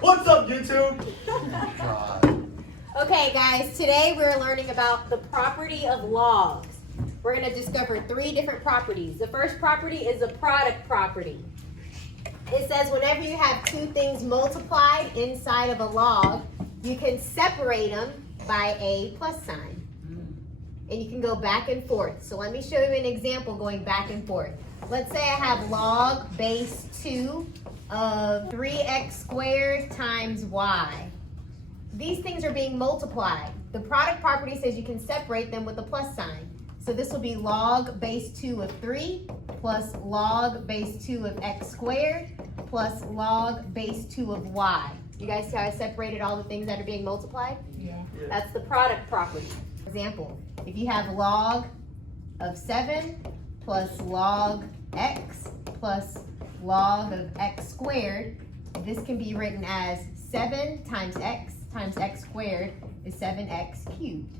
What's up, YouTube? Okay, guys, today we're learning about the property of logs. We're going to discover 3 different properties. The first property is a product property. It says whenever you have 2 things multiplied inside of a log, you can separate them by a plus sign. And you can go back and forth. So let me show you an example going back and forth. Let's say I have log base 2 of 3x squared times y. These things are being multiplied. The product property says you can separate them with a plus sign. So this will be log base 2 of 3 plus log base 2 of x squared plus log base 2 of y. You guys see how I separated all the things that are being multiplied? Yeah. That's the product property. Example, if you have log of 7 plus log x plus log of x squared, this can be written as 7 times x squared is 7x cubed.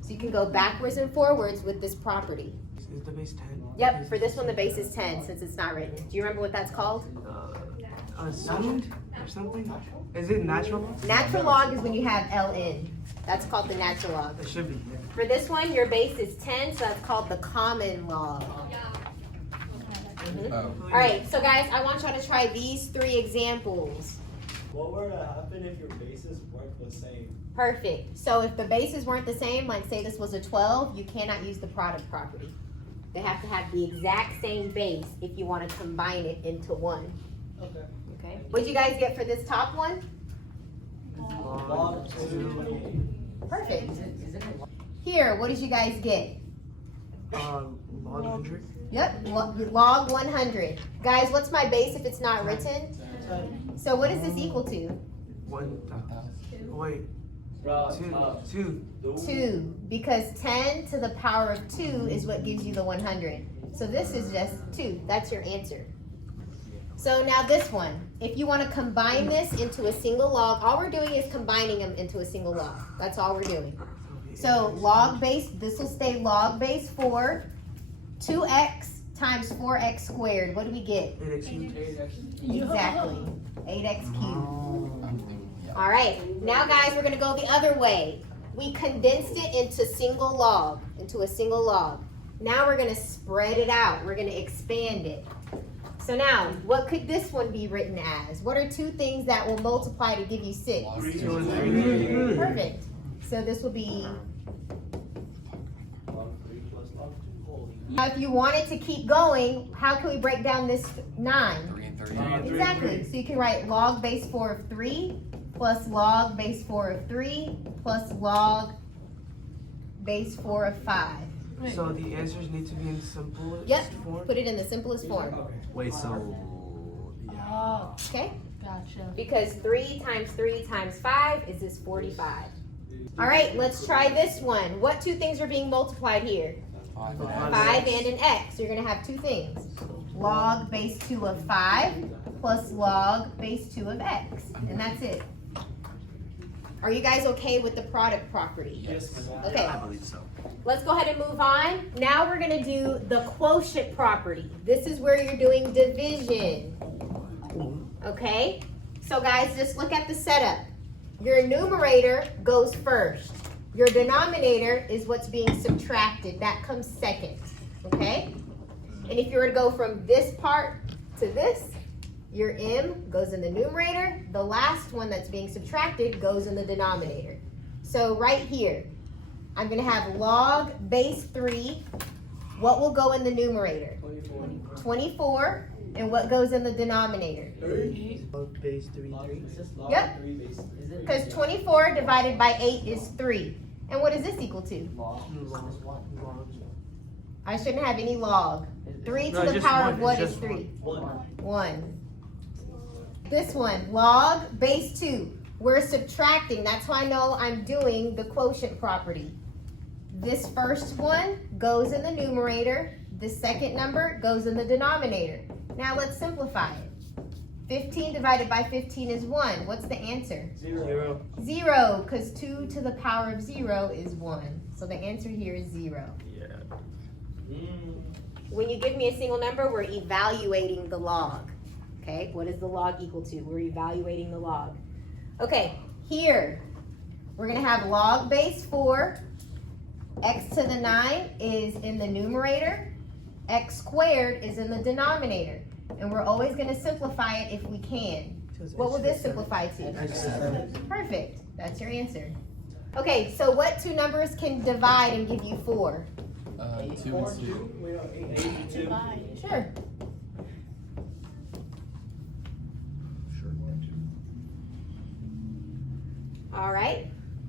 So you can go backwards and forwards with this property. Is the base 10? Yep, for this one the base is 10 since it's not written. Do you remember what that's called? Assumed or something? Is it natural? Natural log is when you have ln. That's called the natural log. It should be. Yeah. For this one, your base is 10, so that's called the common log. All right, so guys, I want y'all to try these 3 examples. What were to happen if your bases weren't the same? Perfect. So if the bases weren't the same, like say this was a 12, you cannot use the product property. They have to have the exact same base if you want to combine it into one. Okay. Okay. What did you guys get for this top one? Log 228. Perfect. Here, what did you guys get? Log 100. Yep, log 100. Guys, what's my base if it's not written? So what is this equal to? 1,000. Wait. Bro, 2. 2, because 10 to the power of 2 is what gives you the 100. So this is just 2. That's your answer. So now this one, if you want to combine this into a single log, all we're doing is combining them into a single log. That's all we're doing. So log base, this will stay log base 4, 2x times 4x squared. What do we get? 8x cubed. Exactly, 8x cubed. All right, now guys, we're going to go the other way. We condensed it into single log, into a single log. Now we're going to spread it out. We're going to expand it. So now, what could this one be written as? What are 2 things that will multiply to give you 6? Perfect. So this will be, log 3 plus log 2 whole. now if you wanted to keep going, how can we break down this 9? 3 and 3. Exactly. So you can write log base 4 of 3 plus log base 4 of 3 plus log base 4 of 5. So the answers need to be in simplest form? Put it in the simplest form. Wait, so Oh, Okay? gotcha. Because 3 times 5 is this 45. All right, let's try this one. What 2 things are being multiplied here? 5 5 and an x. You're going to have 2 things. Log base 2 of 5 plus log base 2 of x. And that's it. Are you guys okay with the product property? Yes. Okay. I believe so. Let's go ahead and move on. Now we're going to do the quotient property. This is where you're doing division. Okay? So guys, just look at the setup. Your numerator goes first. Your denominator is what's being subtracted. That comes second. Okay? And if you were to go from this part to this, your m goes in the numerator. The last one that's being subtracted goes in the denominator. So right here, I'm going to have log base 3. What will go in the numerator? 24. And what goes in the denominator? Log base 3, 3. Yep. Because 24 divided by 8 is 3. And what is this equal to? I shouldn't have any log. 3 to the power of what is 3? 1. This one, log base 2. We're subtracting. That's how I know I'm doing the quotient property. This first one goes in the numerator. The second number goes in the denominator. Now let's simplify it. 15 divided by 15 is 1. What's the answer? 0. 0, because 2 to the power of 0 is 1. So the answer here is 0. Yeah. When you give me a single number, we're evaluating the log. Okay, what is the log equal to? We're evaluating the log. Okay, here, we're gonna have log base 4. X to the 9 is in the numerator. X squared is in the denominator. And we're always gonna simplify it if we can. What will this simplify to? Perfect, that's your answer. Okay, so what two numbers can divide and give you 4? 2 and 2. Wait, no, 8 and 2. Sure. All right,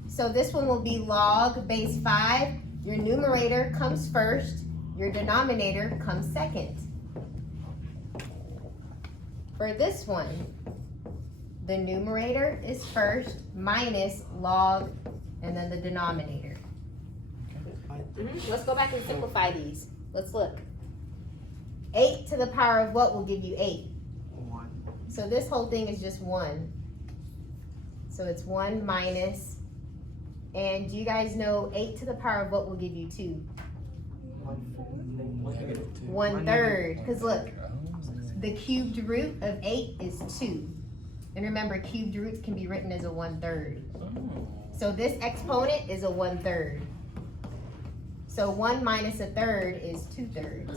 so this one will be log base 5. Your numerator comes first, your denominator comes second. For this one, the numerator is first minus log and then the denominator. Let's go back and simplify these. Let's look. 8 to the power of what will give you 8? 1. So this whole thing is just 1. So it's 1 minus, and do you guys know 8 to the power of what will give you 2? Negative 2. 1/3, because look, the cubed root of 8 is 2. And remember, cubed roots can be written as a 1/3. So this exponent is a 1/3. So 1 minus 1/3 is 2/3.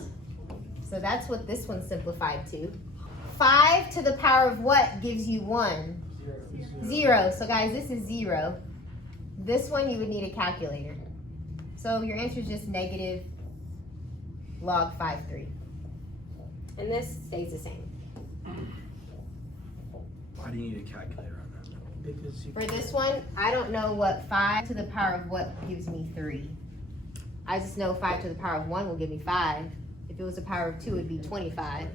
So that's what this one simplified to. 5 to the power of what gives you 1? 0. So guys, this is 0. This one you would need a calculator. So your answer is just negative log 5/3. And this stays the same. Why do you need a calculator on that? Because you For this one, I don't know what 5 to the power of what gives me 3. I just know 5 to the power of 1 will give me 5. If it was the power of 2, it'd be 25.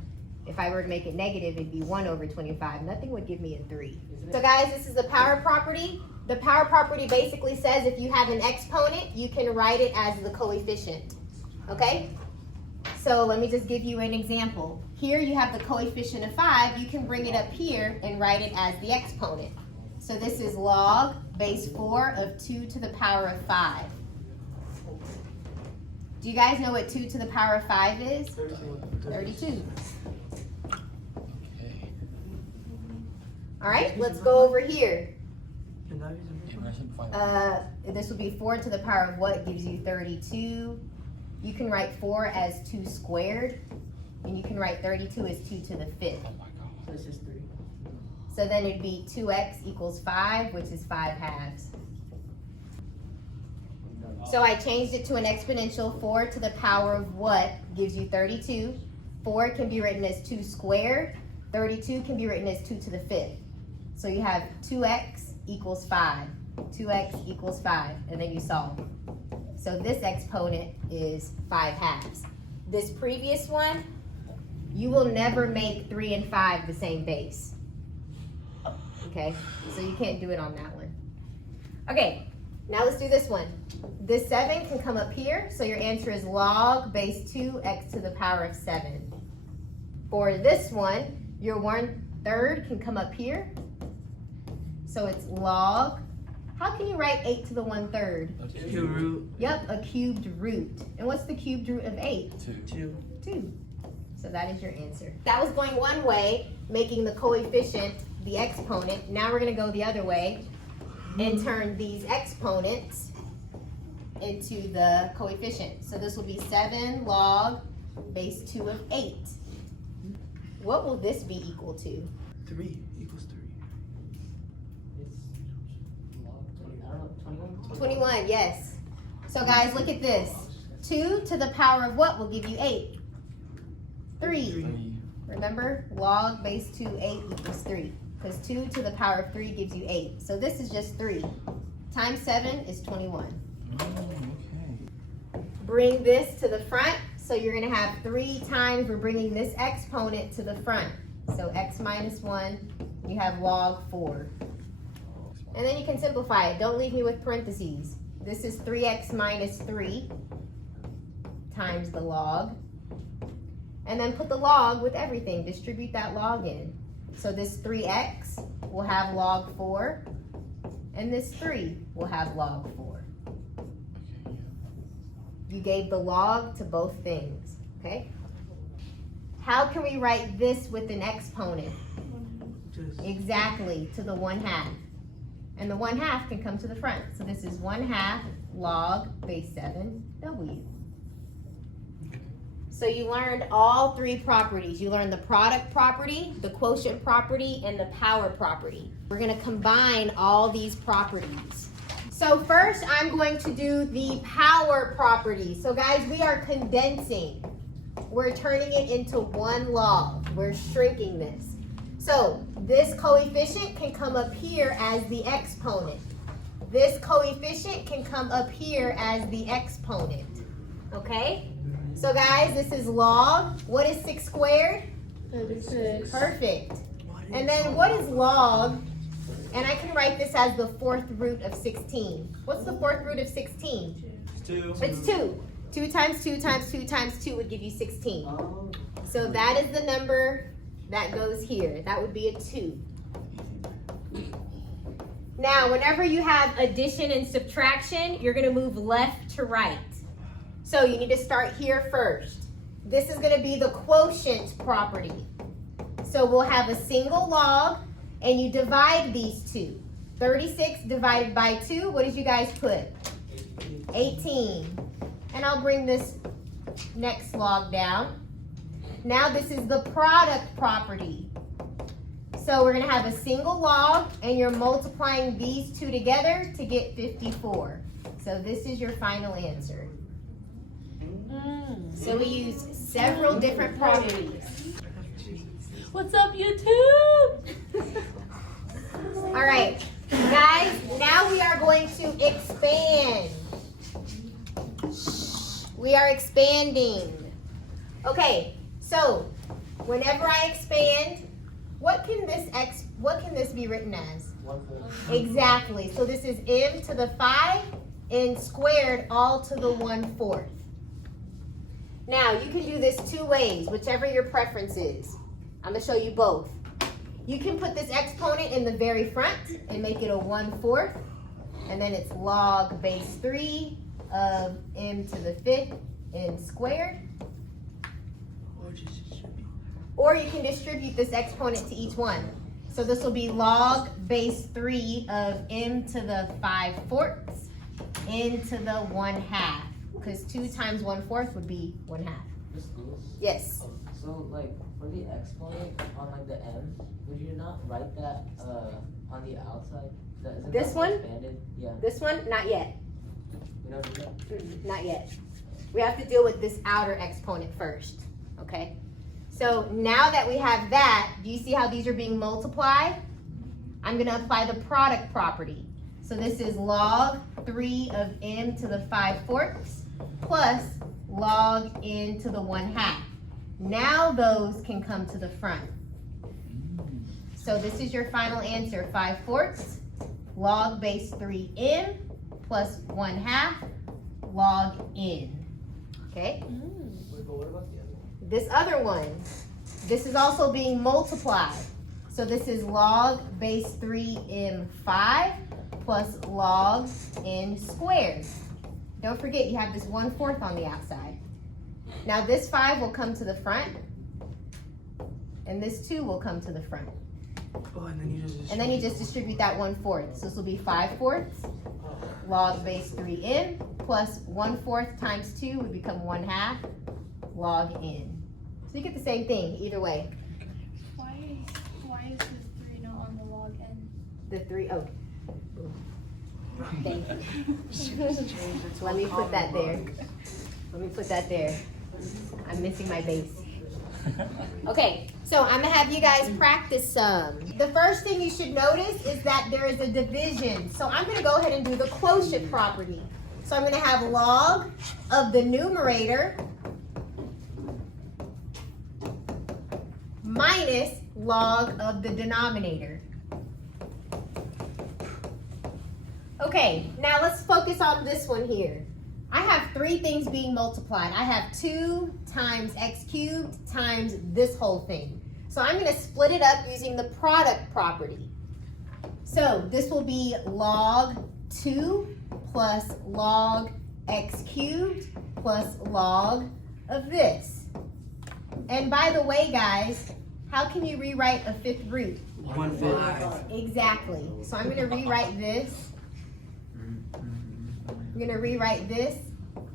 If I were to make it negative, it'd be 1/25. Nothing would give me a 3. So guys, this is the power property. The power property basically says if you have an exponent, you can write it as the coefficient. Okay? So let me just give you an example. Here you have the coefficient of 5. You can bring it up here and write it as the exponent. So this is log base 4 of 2 to the power of 5. Do you guys know what 2 to the power of 5 is? 32. Okay. All right, let's go over here. Can I use This would be 4 to the power of what gives you 32. You can write 4 as 2 squared, and you can write 32 as 2 to the 5th. So it's just 3. So then it'd be 2x equals 5, which is 5 halves. So I changed it to an exponential. 4 to the power of what gives you 32. 4 can be written as 2 squared. 32 can be written as 2 to the 5th. So you have 2x equals 5. 2x equals 5, and then you solve. So this exponent is 5 halves. This previous one, you will never make 3 and 5 the same base. Okay, so you can't do it on that one. Okay, now let's do this one. This 7 can come up here, so your answer is log base 2x to the power of 7. For this one, your 1/3 can come up here. So it's log. How can you write 8 to the 1/3? Cube root Yep, a cubed root. And what's the cubed root of 8? 2. 2. So that is your answer. That was going one way, making the coefficient the exponent. Now we're going to go the other way and turn these exponents into the coefficient. So this will be 7 log base 2 of 8. What will this be equal to? 3 equals 3. 21, yes. So guys, look at this. 2 to the power of what will give you 8? 3. Remember, log base 2, 8 equals 3. Because 2 to the power of 3 gives you 8. So this is just 3. Times 7 is 21. Okay. Bring this to the front. So you're going to have 3 times we're bringing this exponent to the front. So x minus 1, you have log 4. And then you can simplify it. Don't leave me with parentheses. This is 3x minus 3 times the log. And then put the log with everything. Distribute that log in. So this 3x will have log 4. And this 3 will have log 4. You gave the log to both things. Okay? how can we write this with an exponent? Just Exactly, to the 1/2. And the 1/2 can come to the front. So this is 1/2 log base 7w. So you learned all three properties. You learned the product property, the quotient property, and the power property. We're gonna combine all these properties. So first I'm going to do the power property. So guys, we are condensing. We're turning it into one log. We're shrinking this. So this coefficient can come up here as the exponent. This coefficient can come up here as the exponent. Okay? So guys, this is log. What is 6 squared? 36. Perfect. And then what is log? And I can write this as the 4th root of 16. What's the 4th root of 16? 2. It's 2. 2 times 2 times 2 times 2 would give you 16. Oh. So that is the number that goes here. That would be a 2. Now, whenever you have addition and subtraction, you're gonna move left to right. So you need to start here first. This is gonna be the quotient property. So we'll have a single log and you divide these two. 36 divided by 2, what did you guys put? 18. And I'll bring this next log down. Now this is the product property. So we're gonna have a single log and you're multiplying these two together to get 54. So this is your final answer. So we use several different properties. What's up, YouTube? All right, guys, now we are going to expand. We are expanding. Okay, so whenever I expand, what can this be written as? 1/4. Exactly. So this is m to the 5 n squared all to the 1/4. Now you can do this two ways, whichever your preference is. I'm gonna show you both. You can put this exponent in the very front and make it a 1/4, and then it's log base 3 of m to the 5th n squared. Or you can distribute this exponent to each one. So this will be log base 3 of m to the 5/4 n to the 1/2. Because 2 times 1/4 would be 1/2. Yes. So like for the exponent on like the m, would you not write that on the outside? Isn't This that one? expanded? Yeah. This one, not yet. You know, do that? Not yet. We have to deal with this outer exponent first. Okay? So now that we have that, do you see how these are being multiplied? I'm going to apply the product property. So this is log 3 of m to the 5/4 plus log n to the 1/2. Now those can come to the front. So this is your final answer, 5/4 log base 3m plus 1/2 log n. Okay? Wait, but what about the other one? This other one, this is also being multiplied. So this is log base 3m5 plus log n squared. Don't forget you have this 1/4 on the outside. Now this 5 will come to the front, and this 2 will come to the front. Oh, and then you just distribute that 1/4. So this will be 5/4 log base 3m plus 1/4 times 2 would become 1/2 log n. So you get the same thing either way. Why is the 3 not on the log n? The 3, oh. Thank you. Let me put that there. Let me put that there. I'm missing my base. Okay, so I'm gonna have you guys practice some. The first thing you should notice is that there is a division. So I'm gonna go ahead and do the quotient property. So I'm gonna have log of the numerator minus log of the denominator. Okay, now let's focus on this one here. I have 3 things being multiplied. I have 2 times x cubed times this whole thing. So I'm going to split it up using the product property. So this will be log 2 plus log x cubed plus log of this. And by the way, guys, how can you rewrite a fifth root? 1/5. Exactly. So I'm gonna rewrite this. I'm gonna rewrite this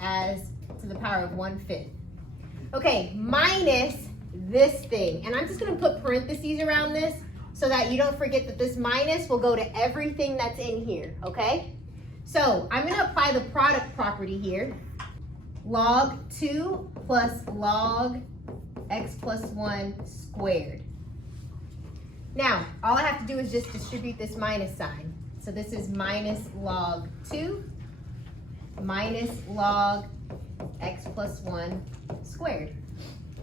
as to the power of 1/5. Okay, minus this thing. And I'm just gonna put parentheses around this so that you don't forget that this minus will go to everything that's in here, okay? So I'm gonna apply the product property here. Log 2 plus log x plus 1 squared. Now, all I have to do is just distribute this minus sign. So this is minus log 2 minus log x plus 1 squared.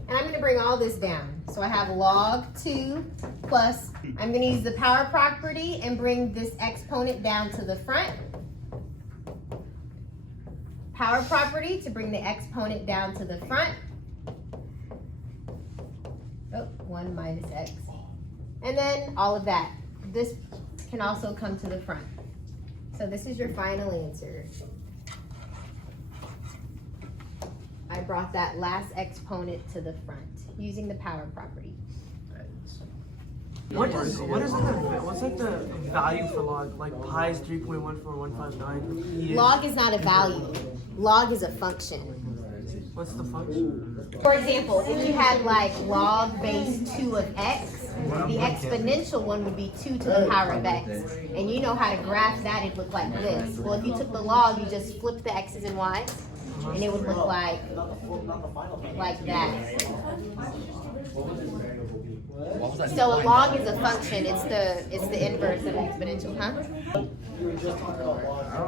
And I'm going to bring all this down. So I have log 2 plus, I'm going to use the power property and bring this exponent down to the front. Power property to bring the exponent down to the front. Oh, 1 minus x. And then all of that. This can also come to the front. So this is your final answer. I brought that last exponent to the front using the power property. What's like the value for log? Like pi is 3.14159. Log is not a value. Log is a function. What's the function? For example, if you had like log base 2 of x, the exponential one would be 2 to the power of x. And you know how to graph that, it'd look like this. Well, if you took the log, you just flip the x's and y's, and it would look like that. So a log is a function. It's the inverse of exponential, huh?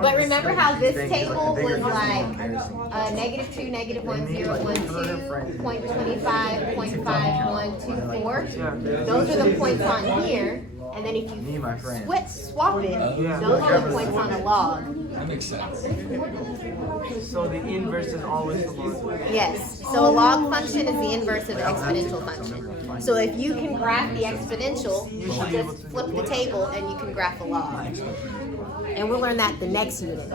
But remember how this table was like -2, -1, 0, 1, 2, 0.25, 0.5124. Those are the points on here. And then if you swap it, those are the points on a log. That makes sense. So the inverse is always the log. Yes. So a log function is the inverse of an exponential function. So if you can graph the exponential, you should just flip the table and you can graph a log. And we'll learn that the next unit.